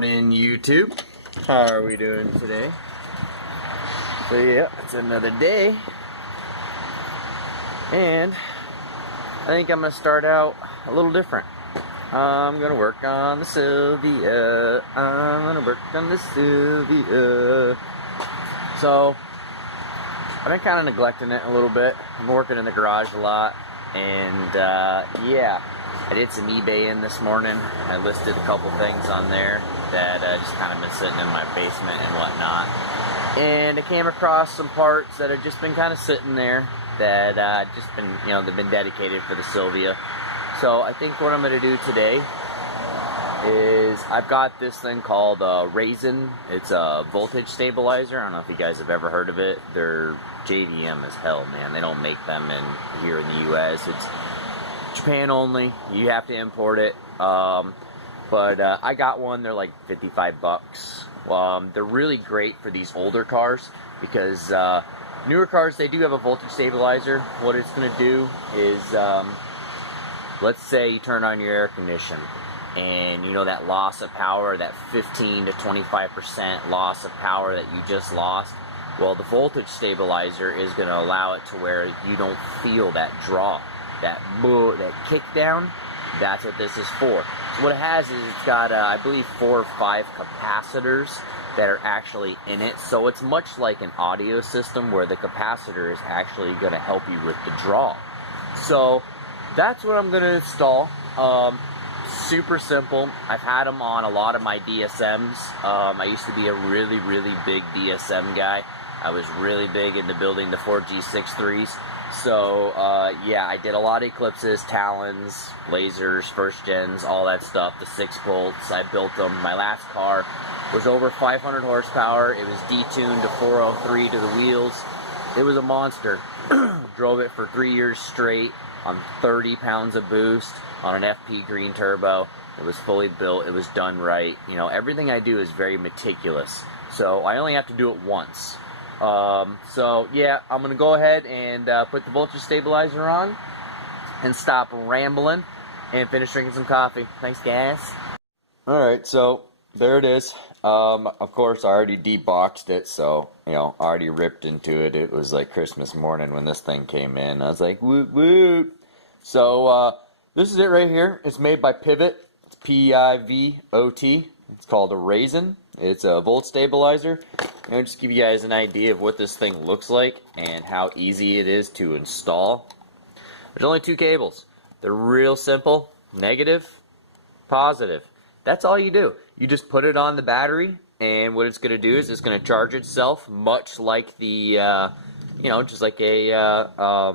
morning, YouTube. How are we doing today? So yeah, it's another day, and I think I'm gonna start out a little different. I'm gonna work on the Silvia. So I've been kind of neglecting it a little bit. I'm working in the garage a lot, and yeah, I did some eBay in this morning. I listed a couple things on there that just kind of been sitting in my basement and whatnot. And I came across some parts that have just been kind of sitting there that just been, they've been dedicated for the Silvia. So I think what I'm going to do today is I've got this thing called Raisin. It's a voltage stabilizer. I don't know if you guys have ever heard of it. They're JDM as hell, man. They don't make them here in the US. It's Japan only. You have to import it. But I got one. They're like 55 bucks. They're really great for these older cars because newer cars, they do have a voltage stabilizer. What it's going to do is, let's say you turn on your air conditioner and you know that loss of power, that 15 to 25% loss of power that you just lost. Well, the voltage stabilizer is going to allow it to where you don't feel that draw, that kick down. That's what this is for. So what it has is it's got, I believe, 4 or 5 capacitors that are actually in it. So it's much like an audio system where the capacitor is actually going to help you with the draw. So that's what I'm going to install. Super simple. I've had them on a lot of my DSMs. I used to be a really, really big DSM guy. I was really big into building the 4G63s. So, yeah, I did a lot of Eclipses, Talons, lasers, first gens, all that stuff, the 6 volts. I built them. My last car was over 500 horsepower. It was detuned to 403 to the wheels. It was a monster. Drove it for 3 years straight on 30 pounds of boost on an FP green turbo. It was fully built. It was done right. You know, everything I do is very meticulous. So I only have to do it once. So yeah, I'm gonna go ahead and put the voltage stabilizer on and stop rambling and finish drinking some coffee. Thanks, guys. Alright, so there it is. Of course I already deboxed it, so already ripped into it. It was like Christmas morning when this thing came in. I was like, woot woot. So this is it right here. It's made by Pivot. It's P-I-V-O-T. It's called a Raisin. It's a volt stabilizer. And I'll just give you guys an idea of what this thing looks like and how easy it is to install. There's only 2 cables. They're real simple. Negative, positive. That's all you do. You just put it on the battery, and what it's going to do is it's going to charge itself, much like the, just like a,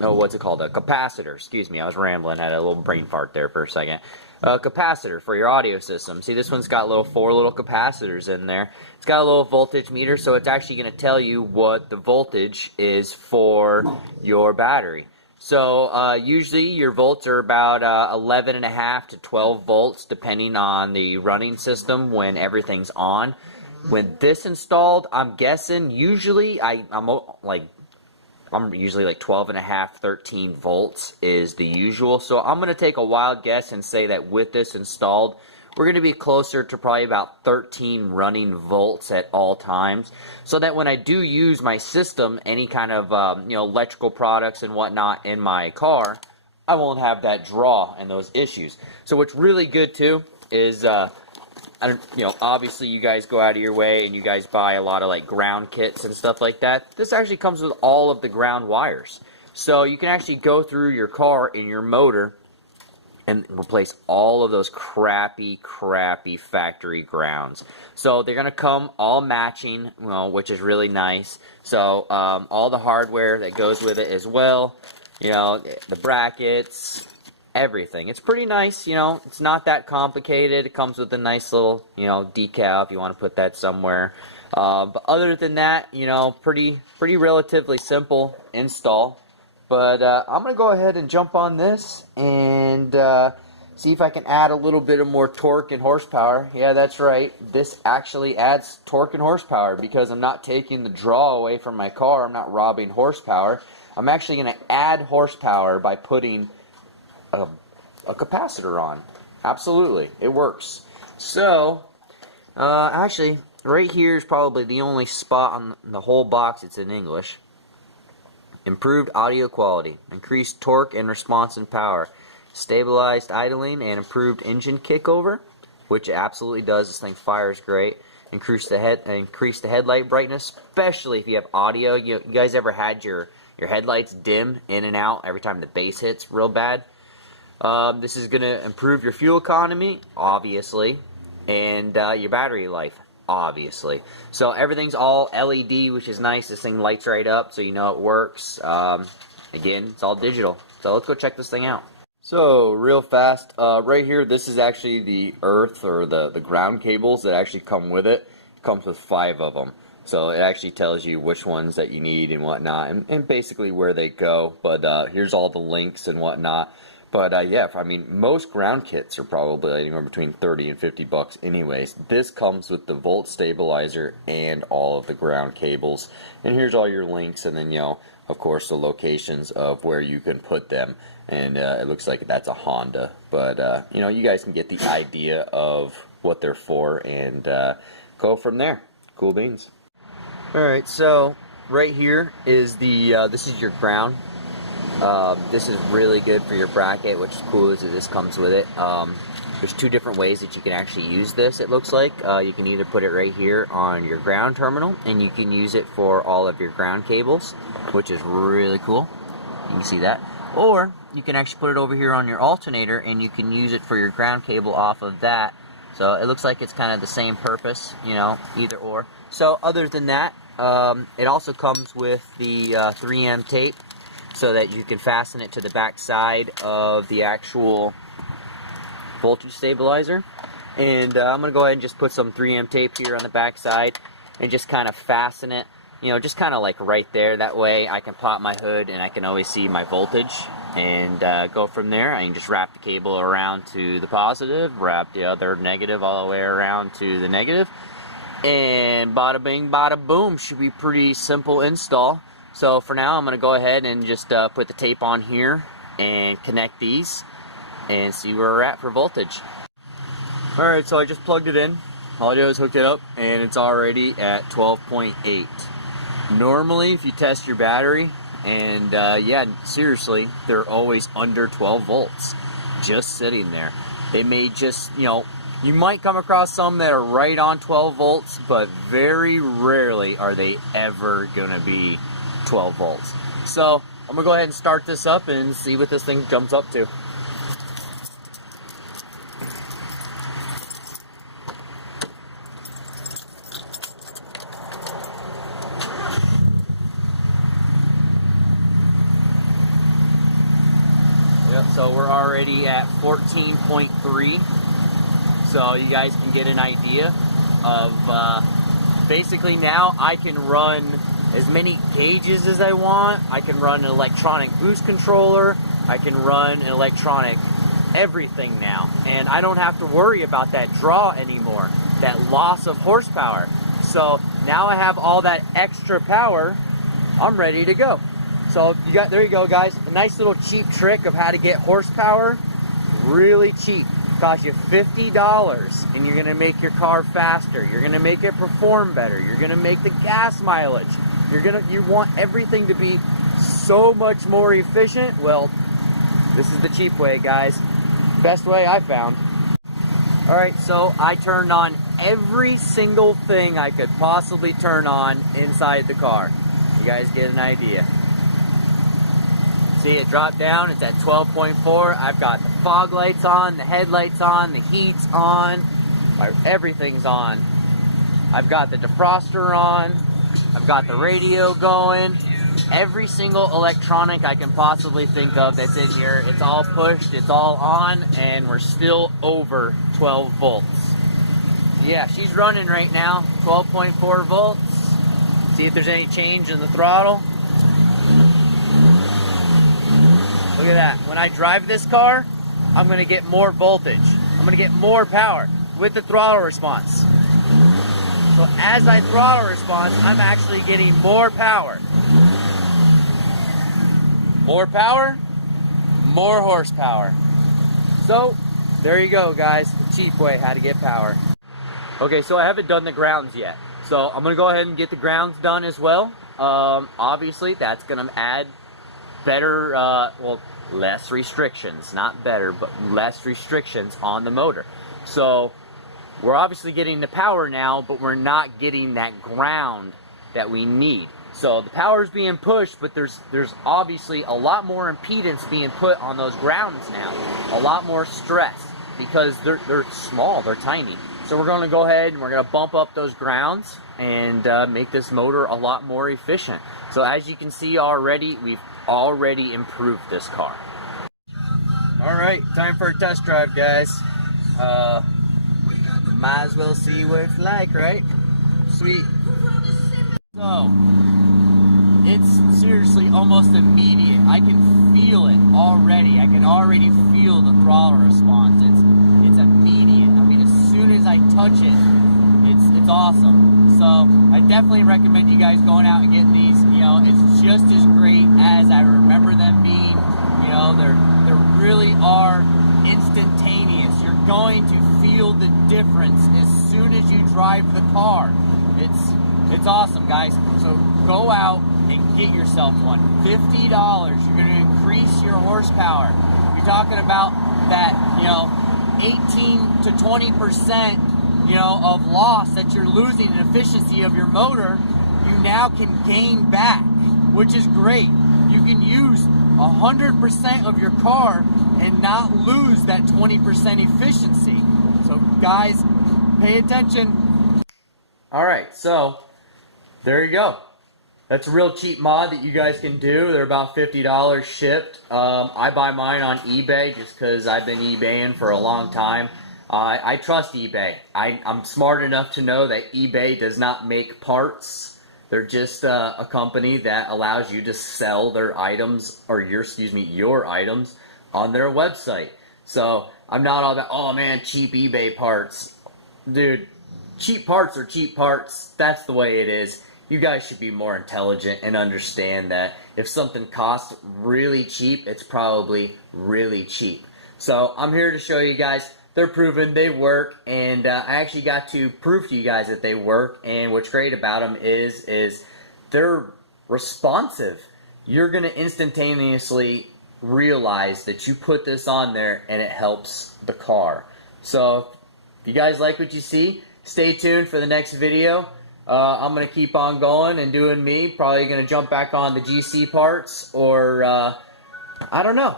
what's it called? A capacitor. Excuse me, I was rambling. I had a little brain fart there for a second. A capacitor for your audio system. See, this one's got 4 little capacitors in there. It's got a little voltage meter, so it's actually going to tell you what the voltage is for your battery. So usually your volts are about 11.5 to 12 volts, depending on the running system when everything's on. When this installed, I'm guessing usually I'm usually like 12.5, 13 volts is the usual. So I'm going to take a wild guess and say that with this installed, we're going to be closer to probably about 13 running volts at all times. So that when I do use my system, any kind of electrical products and whatnot in my car, I won't have that draw and those issues. So what's really good too is obviously you guys go out of your way and you guys buy a lot of like ground kits and stuff like that. This actually comes with all of the ground wires. So you can actually go through your car and your motor and replace all of those crappy factory grounds. So they're going to come all matching, which is really nice. So all the hardware that goes with it as well, the brackets, everything. It's pretty nice, it's not that complicated. It comes with a nice little, decal if you want to put that somewhere. But other than that, pretty relatively simple install. But I'm going to go ahead and jump on this and see if I can add a little bit of more torque and horsepower. Yeah, that's right. This actually adds torque and horsepower because I'm not taking the draw away from my car. I'm not robbing horsepower. I'm actually going to add horsepower by putting a capacitor on. Absolutely, it works. So, actually, right here is probably the only spot on the whole box it's in English. Improved audio quality, increased torque and response and power, stabilized idling and improved engine kickover, which it absolutely does. This thing fires great. Increase the headlight brightness, especially if you have audio. You guys ever had your headlights dim in and out every time the bass hits real bad? This is going to improve your fuel economy, obviously, and your battery life, obviously. So everything's all LED, which is nice. This thing lights right up, so you know it works. Again, it's all digital. So let's go check this thing out. So real fast, right here, this is actually the earth or the ground cables that actually come with it. It comes with 5 of them. So it actually tells you which ones that you need and whatnot, and basically where they go. But here's all the links and whatnot. But yeah, I mean, most ground kits are probably anywhere between 30 and 50 bucks anyways. This comes with the volt stabilizer and all of the ground cables. And here's all your links, and then, you know, of course, the locations of where you can put them. And it looks like that's a Honda. But, you know, you guys can get the idea of what they're for and go from there. Cool beans. Alright, so right here is the, this is your ground. This is really good for your bracket, which is cool is that this comes with it. There's 2 different ways that you can actually use this, it looks like. You can either put it right here on your ground terminal, and you can use it for all of your ground cables, which is really cool. You can see that. Or you can actually put it over here on your alternator, and you can use it for your ground cable off of that. So it looks like it's kind of the same purpose, you know, either or. So other than that, it also comes with the 3M tape, so that you can fasten it to the back side of the actual voltage stabilizer. And I'm going to go ahead and just put some 3M tape here on the back side and just kind of fasten it, you know, just kind of like right there. That way I can pop my hood and I can always see my voltage and go from there. I can just wrap the cable around to the positive, wrap the other negative all the way around to the negative, and bada bing, bada boom. Should be pretty simple install. So for now, I'm going to go ahead and just put the tape on here and connect these and see where we're at for voltage. Alright, so I just plugged it in. All I did was hook it up, and it's already at 12.8. Normally, if you test your battery, and yeah, seriously, they're always under 12 volts, just sitting there. They may just, you know, you might come across some that are right on 12 volts, but very rarely are they ever going to be 12 volts. So I'm gonna go ahead and start this up and see what this thing jumps up to. Yep, so we're already at 14.3. So you guys can get an idea of basically now I can run as many gauges as I want. I can run an electronic boost controller. I can run an electronic everything now. And I don't have to worry about that draw anymore, that loss of horsepower. So now I have all that extra power. I'm ready to go. So there you go, guys. A nice little cheap trick of how to get horsepower. Really cheap. Cost you $50, and you're gonna make your car faster. You're gonna make it perform better. You're gonna make the gas mileage. You want everything to be so much more efficient. Well, this is the cheap way, guys. Best way I found. Alright, so I turned on every single thing I could possibly turn on inside the car. You guys get an idea. See, it dropped down. It's at 12.4. I've got the fog lights on, the headlights on, the heat's on, everything's on. I've got the defroster on. I've got the radio going. Every single electronic I can possibly think of that's in here, it's all pushed, it's all on, and we're still over 12 volts. Yeah, she's running right now, 12.4 volts. See if there's any change in the throttle. Look at that. When I drive this car, I'm going to get more voltage. I'm going to get more power with the throttle response. So as I throttle response, I'm actually getting more power. More power, more horsepower. So there you go, guys. The cheap way how to get power. Okay, so I haven't done the grounds yet. So I'm gonna go ahead and get the grounds done as well. Obviously, that's gonna add better, well, less restrictions, not better, but less restrictions on the motor. So we're obviously getting the power now, but we're not getting that ground that we need. So the power is being pushed, but there's obviously a lot more impedance being put on those grounds now, a lot more stress, because they're small, they're tiny. So we're going to go ahead and we're going to bump up those grounds and make this motor a lot more efficient. So as you can see already, we've already improved this car. All right, time for a test drive, guys. Might as well see what it's like, right? Sweet. So it's seriously almost immediate. I can feel it already. I can already feel the throttle response. It's immediate. I mean, as soon as I touch it, it's awesome. So I definitely recommend you guys going out and getting these. You know, it's just as great as I remember them being. You know, they really are instantaneous. You're going to feel the difference as soon as you drive the car. It's awesome, guys. So go out and get yourself one. $50. You're going to increase your horsepower. You're talking about that, you know, 18 to 20%, you know, of loss that you're losing in efficiency of your motor. You now can gain back, which is great. You can use 100% of your car and not lose that 20% efficiency. So guys, pay attention. All right, so there you go. That's a real cheap mod that you guys can do. They're about $50 shipped. I buy mine on eBay just because I've been eBaying for a long time. I trust eBay. I'm smart enough to know that eBay does not make parts. They're just a company that allows you to sell their items, or your items on their website. So I'm not all that, oh man, cheap eBay parts. Dude, cheap parts are cheap parts. That's the way it is. You guys should be more intelligent and understand that if something costs really cheap, it's probably really cheap. So I'm here to show you guys they're proven, they work, and I actually got to prove to you guys that they work. And what's great about them is they're responsive. You're going to instantaneously realize that you put this on there and it helps the car. So if you guys like what you see, stay tuned for the next video. I'm going to keep on going and doing me. Probably going to jump back on the GC parts, or I don't know.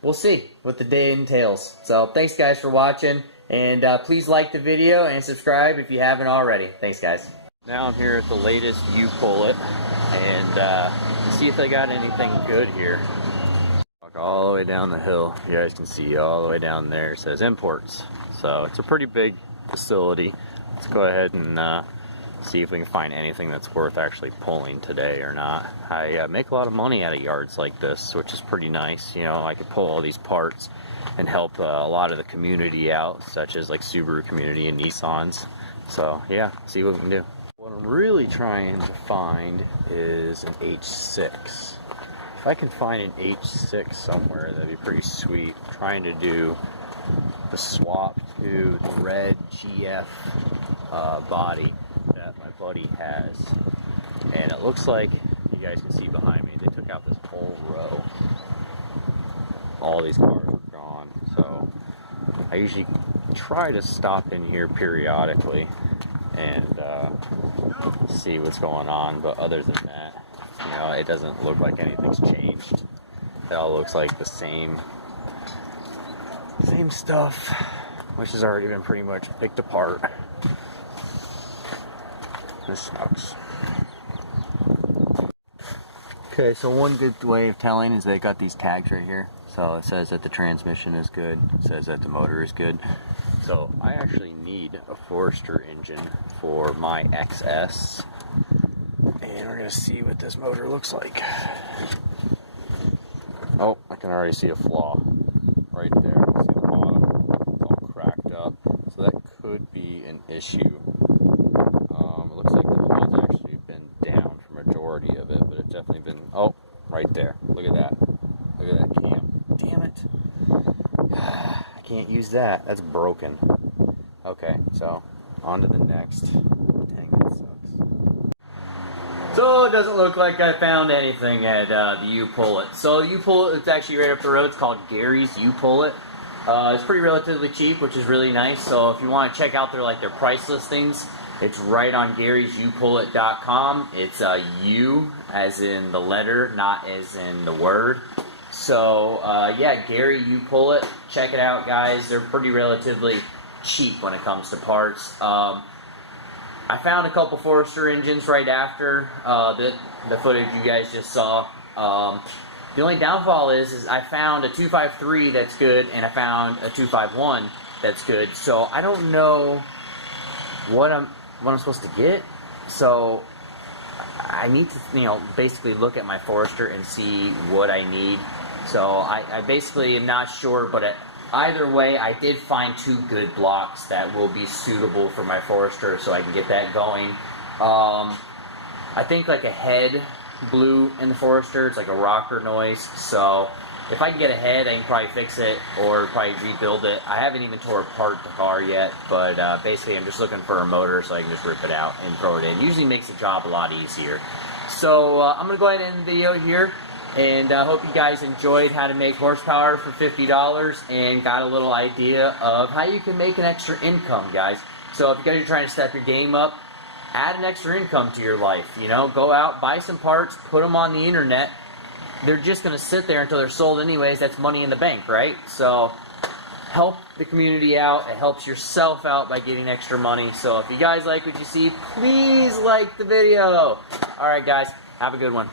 We'll see what the day entails. So thanks guys for watching, and please like the video and subscribe if you haven't already. Thanks guys. Now I'm here at the latest U-Pull-It and see if they got anything good here. Walk all the way down the hill. You guys can see all the way down there. It says imports. So it's a pretty big facility. Let's go ahead and see if we can find anything that's worth actually pulling today or not. I make a lot of money out of yards like this, which is pretty nice. You know, I could pull all these parts and help a lot of the community out, such as like Subaru community and Nissans. So yeah, see what we can do. What I'm really trying to find is an H6. If I can find an H6 somewhere, that'd be pretty sweet. I'm trying to do the swap to the red GF body that my buddy has, and it looks like, you guys can see behind me, they took out this whole row. All these cars are gone, so I usually try to stop in here periodically and see what's going on, but other than that, you know, it doesn't look like anything's changed. It all looks like the same stuff, which has already been pretty much picked apart. This sucks. Okay, so one good way of telling is they got these tags right here. So it says that the transmission is good, it says that the motor is good. So I actually need a Forester engine for my XS. And we're gonna see what this motor looks like. Oh, I can already see a flaw right there. See the bottom? It's all cracked up. So that could be an issue. It looks like the hood's actually been down for majority of it, but it's definitely been, oh, right there. Look at that. Look at that cam. Damn it. I can't use that. That's broken. Okay, so on to the next. Dang, that sucks. So it doesn't look like I found anything at the U-Pull-It. So U-Pull-It, it's actually right up the road. It's called Gary's U-Pull-It. It's pretty relatively cheap, which is really nice. So if you want to check out their price listings, it's right on Gary'sUPullIt.com. It's U as in the letter, not as in the word. So yeah, Gary U-Pull-It. Check it out, guys. They're pretty relatively cheap when it comes to parts. I found a couple Forester engines right after the footage you guys just saw. The only downfall is I found a 253 that's good, and I found a 251 that's good. So I don't know what I'm supposed to get. So I need to, basically look at my Forester and see what I need. So I basically am not sure, but either way, I did find 2 good blocks that will be suitable for my Forester, so I can get that going. I think like a head blew in the Forester. It's like a rocker noise. So if I can get a head, I can probably fix it or probably rebuild it. I haven't even tore apart the car yet, but basically I'm just looking for a motor so I can just rip it out and throw it in. Usually makes the job a lot easier. So I'm going to go ahead and end the video here. And I hope you guys enjoyed how to make horsepower for $50 and got a little idea of how you can make an extra income, guys. So if you guys are trying to step your game up, add an extra income to your life. Go out, buy some parts, put them on the internet. They're just going to sit there until they're sold anyways. That's money in the bank, right? So help the community out. It helps yourself out by getting extra money. So if you guys like what you see, please like the video. All right, guys, have a good one.